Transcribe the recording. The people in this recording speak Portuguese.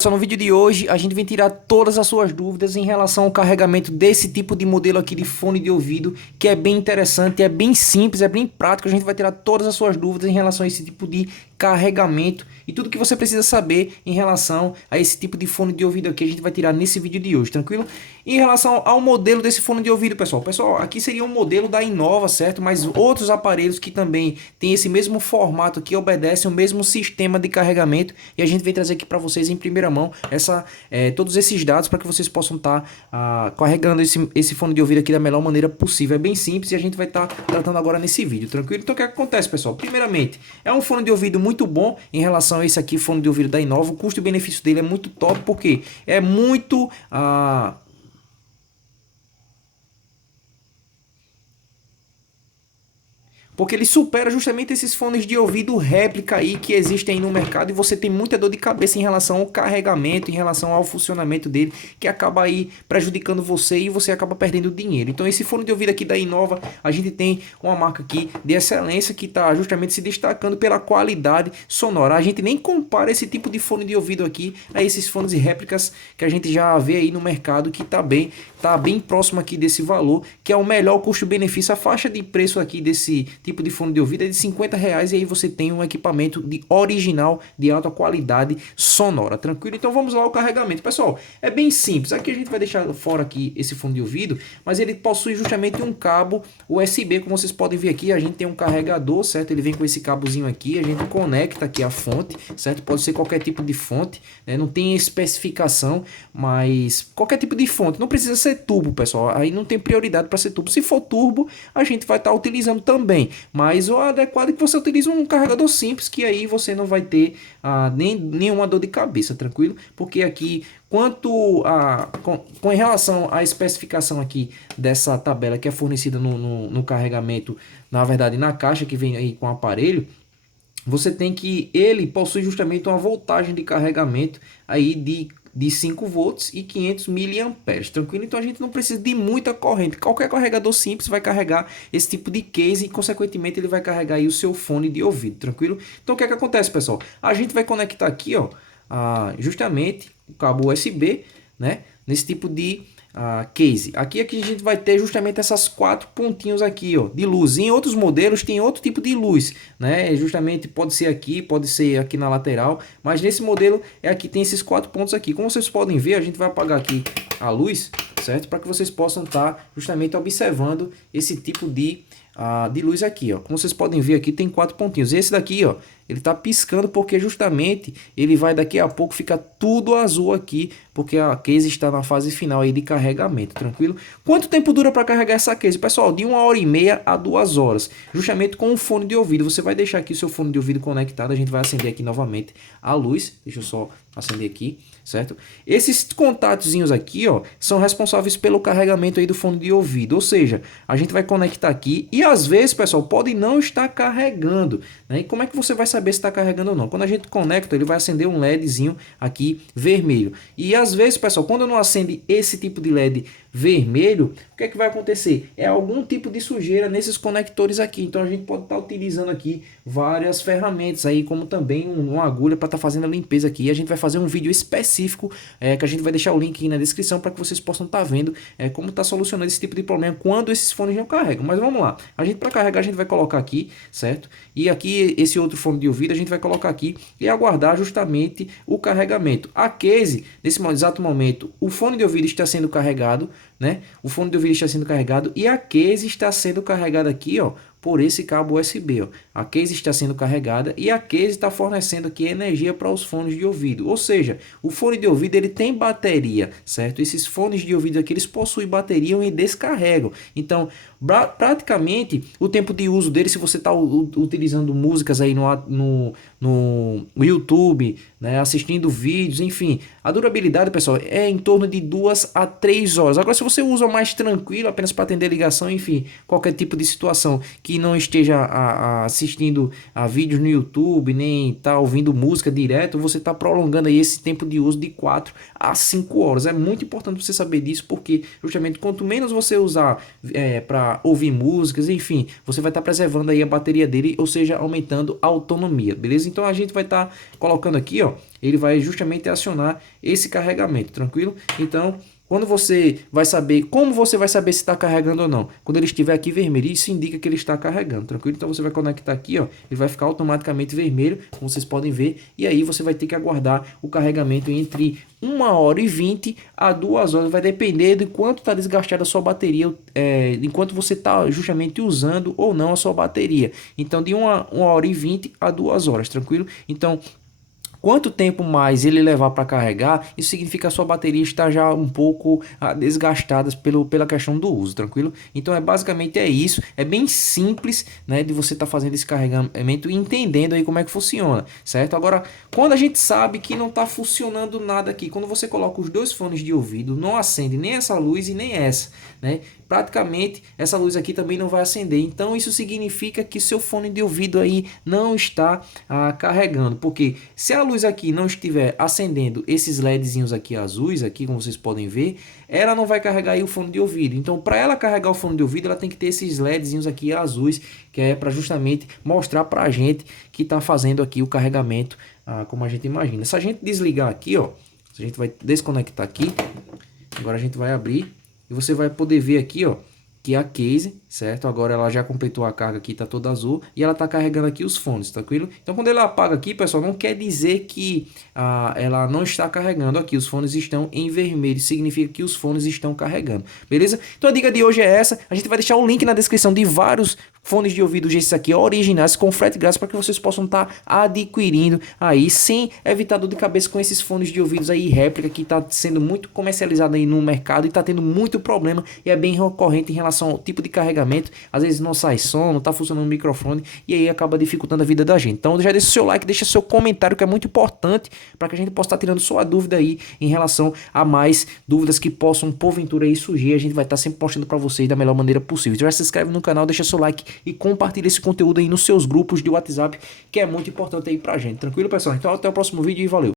Só no vídeo de hoje a gente vai tirar todas as suas dúvidas em relação ao carregamento desse tipo de modelo aqui de fone de ouvido, que é bem interessante, é bem simples, é bem prático. A gente vai tirar todas as suas dúvidas em relação a esse tipo de carregamento e tudo que você precisa saber em relação a esse tipo de fone de ouvido aqui a gente vai tirar nesse vídeo de hoje, tranquilo? Em relação ao modelo desse fone de ouvido, pessoal, aqui seria um modelo da Innova, certo? Mas outros aparelhos que também tem esse mesmo formato aqui obedecem o mesmo sistema de carregamento e a gente vai trazer aqui para vocês em primeira mão todos esses dados para que vocês possam estar carregando esse fone de ouvido aqui da melhor maneira possível. É bem simples e a gente vai estar tratando agora nesse vídeo, tranquilo? Então o que acontece, pessoal? Primeiramente, é um fone de ouvido muito bom em relação a esse aqui, fone de ouvido da Innova. O custo-benefício dele é muito top porque é muito... porque ele supera justamente esses fones de ouvido réplica aí que existem aí no mercado e você tem muita dor de cabeça em relação ao carregamento, em relação ao funcionamento dele, que acaba aí prejudicando você e você acaba perdendo dinheiro. Então esse fone de ouvido aqui da Innova, a gente tem uma marca aqui de excelência que está justamente se destacando pela qualidade sonora. A gente nem compara esse tipo de fone de ouvido aqui a esses fones de réplicas que a gente já vê aí no mercado, que tá bem próximo aqui desse valor, que é o melhor custo-benefício. A faixa de preço aqui desse tipo de fone de ouvido é de R$ 50 e aí você tem um equipamento de original de alta qualidade sonora, tranquilo? Então vamos lá ao carregamento, pessoal. É bem simples. Aqui a gente vai deixar fora aqui esse fone de ouvido, mas ele possui justamente um cabo USB, como vocês podem ver aqui. A gente tem um carregador, certo? Ele vem com esse cabozinho aqui, a gente conecta aqui a fonte, certo? Pode ser qualquer tipo de fonte, né? Não tem especificação, mas qualquer tipo de fonte. Não precisa ser turbo, pessoal. Aí não tem prioridade para ser turbo. Se for turbo, a gente vai estar utilizando também, mas o adequado é que você utilize um carregador simples, que aí você não vai ter nenhuma dor de cabeça, tranquilo? Porque aqui, com relação à especificação aqui dessa tabela que é fornecida no carregamento, na verdade na caixa que vem aí com o aparelho, você tem que ele possui justamente uma voltagem de carregamento aí de 5 volts e 500 miliamperes, tranquilo? Então a gente não precisa de muita corrente. Qualquer carregador simples vai carregar esse tipo de case e consequentemente ele vai carregar aí o seu fone de ouvido, tranquilo? Então o que é que acontece, pessoal? A gente vai conectar aqui, ó, justamente o cabo USB, né, nesse tipo de case. Aqui a gente vai ter justamente essas 4 pontinhos aqui, ó, de luz. Em outros modelos tem outro tipo de luz, né? Justamente pode ser aqui na lateral, mas nesse modelo aqui tem esses 4 pontos aqui. Como vocês podem ver, a gente vai apagar aqui a luz, certo? Para que vocês possam estar justamente observando esse tipo de luz aqui, ó. Como vocês podem ver aqui tem 4 pontinhos. Esse daqui, ó, ele tá piscando porque justamente ele vai daqui a pouco ficar tudo azul aqui, porque a case está na fase final aí de carregamento, tranquilo? Quanto tempo dura para carregar essa case? Pessoal, de 1h30 a 2 horas, justamente com o fone de ouvido. Você vai deixar aqui o seu fone de ouvido conectado, a gente vai acender aqui novamente a luz. Deixa eu só acender aqui, certo? Esses contatozinhos aqui, ó, são responsáveis pelo carregamento aí do fone de ouvido, ou seja, a gente vai conectar aqui e às vezes, pessoal, pode não estar carregando, né? E como é que você vai saber se está carregando ou não? Quando a gente conecta, ele vai acender um LEDzinho aqui vermelho. E às vezes, pessoal, quando não acende esse tipo de LED vermelho, o que é que vai acontecer? É algum tipo de sujeira nesses conectores aqui. Então a gente pode estar utilizando aqui várias ferramentas aí, como também uma agulha para estar fazendo a limpeza aqui. E a gente vai fazer um vídeo específico que a gente vai deixar o link aqui na descrição para que vocês possam estar vendo como está solucionando esse tipo de problema quando esses fones não carregam. Mas vamos lá. A gente, para carregar, a gente vai colocar aqui, certo? E aqui esse outro fone de ouvido a gente vai colocar aqui e aguardar justamente o carregamento. A case, nesse exato momento, o fone de ouvido está sendo carregado, né? O fone de ouvido está sendo carregado e a case está sendo carregada aqui, ó, por esse cabo USB, ó. A case está sendo carregada e a case está fornecendo aqui energia para os fones de ouvido. Ou seja, o fone de ouvido ele tem bateria, certo? Esses fones de ouvido aqui eles possuem bateria e descarregam. Então, praticamente o tempo de uso dele, se você está utilizando músicas aí no YouTube, né, assistindo vídeos, enfim, a durabilidade, pessoal, é em torno de 2 a 3 horas. Agora, se você usa mais tranquilo, apenas para atender ligação, enfim, qualquer tipo de situação que não esteja assistindo a vídeos no YouTube, nem tá ouvindo música direto, você está prolongando aí esse tempo de uso de 4 a 5 horas. É muito importante você saber disso, porque justamente quanto menos você usar para para ouvir músicas, enfim, você vai estar preservando aí a bateria dele, ou seja, aumentando a autonomia, beleza? Então a gente vai estar colocando aqui, ó, ele vai justamente acionar esse carregamento, tranquilo? Então, quando você vai saber, como você vai saber se está carregando ou não? Quando ele estiver aqui vermelho, isso indica que ele está carregando, tranquilo? Então você vai conectar aqui, ó, ele vai ficar automaticamente vermelho, como vocês podem ver, e aí você vai ter que aguardar o carregamento entre 1h20 a 2 horas, vai depender de quanto está desgastada a sua bateria, enquanto você está justamente usando ou não a sua bateria. Então de 1h20 a 2 horas, tranquilo? Então, quanto tempo mais ele levar para carregar, isso significa que a sua bateria está já um pouco desgastada pela questão do uso, tranquilo? Então basicamente é isso, é bem simples, né, de você estar fazendo esse carregamento e entendendo aí como é que funciona, certo? Agora, quando a gente sabe que não está funcionando nada aqui, quando você coloca os dois fones de ouvido, não acende nem essa luz e nem essa, né? Praticamente essa luz aqui também não vai acender, então isso significa que seu fone de ouvido aí não está carregando, porque se a luz aqui não estiver acendendo esses LEDzinhos aqui azuis, aqui como vocês podem ver, ela não vai carregar aí o fone de ouvido. Então, para ela carregar o fone de ouvido, ela tem que ter esses LEDzinhos aqui azuis, que é para justamente mostrar para a gente que está fazendo aqui o carregamento, como a gente imagina. Se a gente desligar aqui, ó, a gente vai desconectar aqui, agora a gente vai abrir e você vai poder ver aqui, ó, que a case, certo? Agora ela já completou a carga aqui, tá toda azul e ela tá carregando aqui os fones, tranquilo? Então quando ela apaga aqui, pessoal, não quer dizer que ela não está carregando aqui, os fones estão em vermelho, significa que os fones estão carregando, beleza? Então a dica de hoje é essa, a gente vai deixar o link na descrição de vários fones de ouvido desses aqui originais com frete grátis para que vocês possam estar adquirindo aí sem evitar dor de cabeça com esses fones de ouvidos aí réplica que está sendo muito comercializado aí no mercado e está tendo muito problema e é bem recorrente em relação ao tipo de carregamento. Às vezes não sai som, não está funcionando o microfone e aí acaba dificultando a vida da gente. Então já deixa o seu like, deixa seu comentário que é muito importante para que a gente possa estar tirando sua dúvida aí em relação a mais dúvidas que possam porventura aí surgir. A gente vai estar sempre postando para vocês da melhor maneira possível. Já se inscreve no canal, deixa seu like e compartilha esse conteúdo aí nos seus grupos de WhatsApp, que é muito importante aí pra gente. Tranquilo, pessoal? Então até o próximo vídeo e valeu!